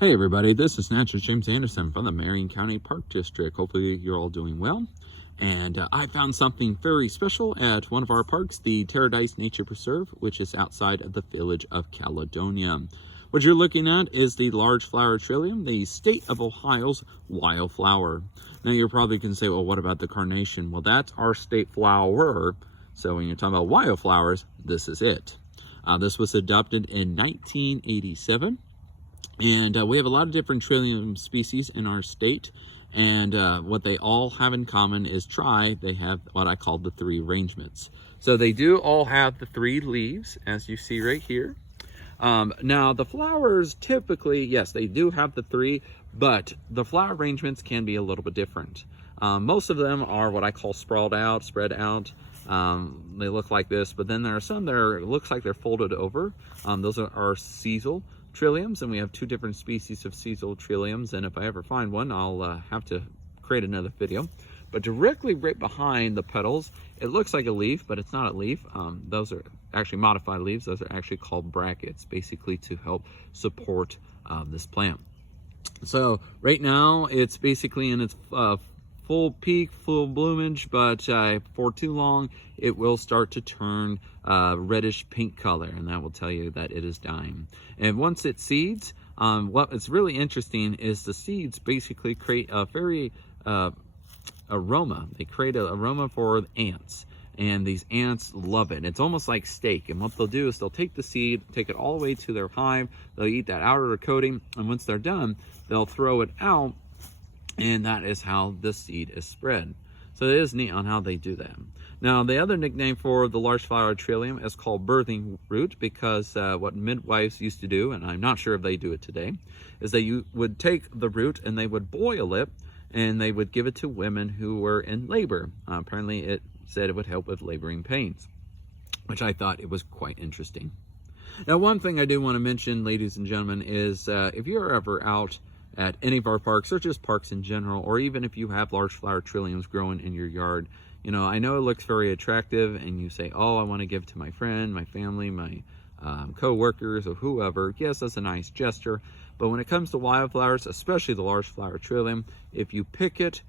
Hey everybody, this is Naturalist James Anderson from the Marion County Park District. Hopefully you're all doing well. And I found something very special at one of our parks, the Paradise Nature Preserve, which is outside of the village of Caledonia. What you're looking at is the large flower trillium, the state of Ohio's wildflower. Now you're probably going to say, well, what about the carnation? Well, that's our state flower. So when you're talking about wildflowers, this is it. This was adopted in 1987. And we have a lot of different trillium species in our state. And what they all have in common is they have what I call the three arrangements. So they do all have the three leaves, as you see right here. Now the flowers typically, yes, they do have the three, but the flower arrangements can be a little bit different. Most of them are what I call spread out. They look like this, but then there are some that looks like they're folded over. Those are sessile trilliums, and we have two different species of sessile trilliums, and if I ever find one, I'll have to create another video. But directly right behind the petals, it looks like a leaf, but it's not a leaf. Those are actually modified leaves. Those are actually called brackets, basically to help support this plant. So right now it's basically in its full peak, full bloomage, but for too long it will start to turn reddish pink color, and that will tell you that it is dying. And once it seeds, what is really interesting is the seeds basically create a very aroma. They create an aroma for ants, and these ants love it. It's almost like steak, and what they'll do is they'll take the seed, take it all the way to their hive, they'll eat that outer coating, and once they're done, they'll throw it out, and that is how the seed is spread. So it is neat on how they do that. Now, the other nickname for the large flower trillium is called birthing root, because what midwives used to do, and I'm not sure if they do it today, is they would take the root and they would boil it, and they would give it to women who were in labor. Apparently it said it would help with laboring pains, which I thought it was quite interesting. Now, one thing I do want to mention, ladies and gentlemen, is if you're ever out at any of our parks, or just parks in general, or even if you have large flower trilliums growing in your yard, you know, I know it looks very attractive, and you say, oh, I want to give to my friend, my family, my co-workers, or whoever. Yes, that's a nice gesture, but when it comes to wildflowers, especially the large flower trillium, if you pick it,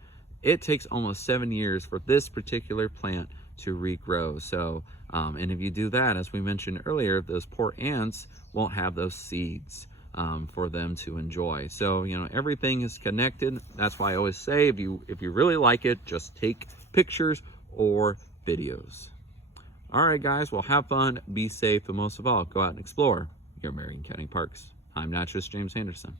it takes almost 7 years for this particular plant to regrow. So, and if you do that, as we mentioned earlier, those poor ants won't have those seeds for them to enjoy. So, you know, everything is connected. That's why I always say, if you really like it, just take pictures or videos. All right, guys, well, have fun, be safe, and most of all, go out and explore your Marion County parks. I'm Naturalist James Anderson.